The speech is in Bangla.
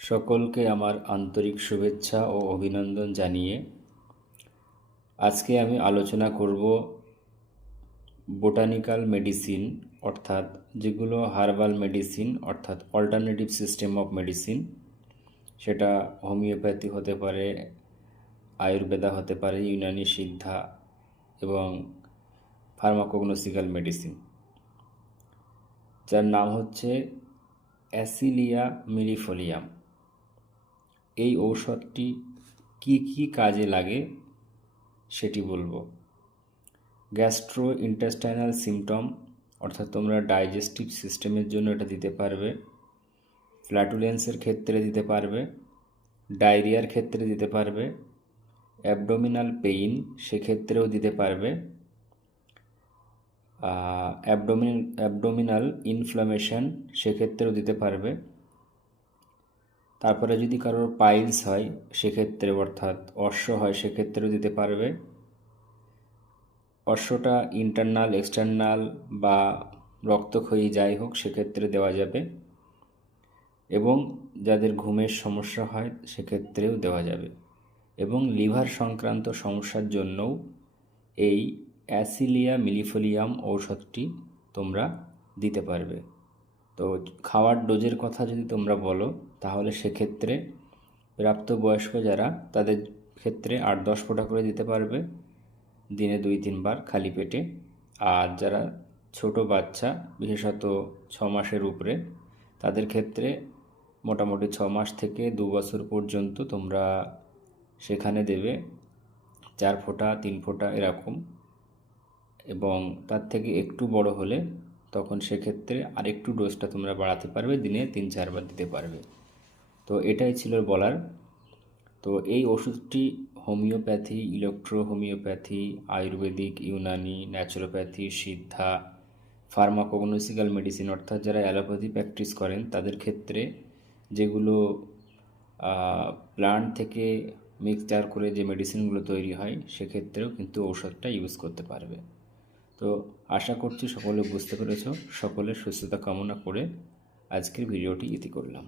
সকলকে আমার আন্তরিক শুভেচ্ছা ও অভিনন্দন জানিয়ে আজকে আমি আলোচনা করব বোটানিক্যাল মেডিসিন অর্থাৎ যেগুলো হার্বাল মেডিসিন অর্থাৎ অল্টারনেটিভ সিস্টেম অফ মেডিসিন, সেটা হোমিওপ্যাথি হতে পারে, আয়ুর্বেদা হতে পারে, ইউনানি সিদ্ধা এবং ফার্মাকোগনোসিক্যাল মেডিসিন, যার নাম হচ্ছে অ্যাসিলিয়া মিলিফোলিয়াম। এই ঔষধটি কি কি কাজে লাগে সেটি বলবো। গ্যাস্ট্রো ইন্টেস্টাইনাল সিমটম অর্থাৎ তোমরা ডাইজেস্টিভ সিস্টেমের জন্য এটা দিতে পারবে, ফ্ল্যাটুলেন্সের ক্ষেত্রে দিতে পারবে, ডায়রিয়ার ক্ষেত্রে দিতে পারবে, অ্যাবডোমিনাল পেইন সেক্ষেত্রেও দিতে পারবে, অ্যাবডোমিনাল ইনফ্লামেশন সেক্ষেত্রেও দিতে পারবে। তারপরে যদি কারোর পাইলস হয় সেক্ষেত্রে, অর্থাৎ অর্শ হয় সেক্ষেত্রেও দিতে পারবে। অর্শটা ইন্টারনাল এক্সটার্নাল বা রক্তক্ষয়ী যাই হোক সেক্ষেত্রে দেওয়া যাবে, এবং যাদের ঘুমের সমস্যা হয় সেক্ষেত্রেও দেওয়া যাবে, এবং লিভার সংক্রান্ত সমস্যার জন্যও এই অ্যাসিলিয়া মিলিফোলিয়াম ঔষধটি তোমরা দিতে পারবে। তো খাওয়ার ডোজের কথা যদি তোমরা বলো তাহলে সেক্ষেত্রে প্রাপ্তবয়স্ক যারা তাদের ক্ষেত্রে 8-10 ফোঁটা করে দিতে পারবে দিনে 2-3 বার খালি পেটে। আর যারা ছোট বাচ্চা, বিশেষত 6 মাসের উপরে, তাদের ক্ষেত্রে মোটামুটি 6 মাস থেকে 2 বছর পর্যন্ত তোমরা সেখানে দেবে 4 ফোঁটা 3 ফোঁটা এরকম, এবং তার থেকে একটু বড় হলে তখন সেক্ষেত্রে আরেকটু ডোজটা তোমরা বাড়াতে পারবে, দিনে 3-4 বার দিতে পারবে। তো এটাই ছিল বলার। তো এই ওষুধটি homeopathy, electro homeopathy, ayurvedic, Unani, naturopathy, Siddha, pharmacognosical medicine অর্থাৎ যারা অ্যালোপ্যাথি প্র্যাকটিস করেন তাদের ক্ষেত্রে যেগুলো প্লান্ট থেকে মিক্সচার করে যে মেডিসিনগুলো তৈরি হয় সেক্ষেত্রেও কিন্তু ঔষধটা ইউজ করতে পারবে। তো আশা করছি সকলে বুঝতে পেরেছ। সকলের সুস্থতা কামনা করে আজকের ভিডিওটি ইতি করলাম।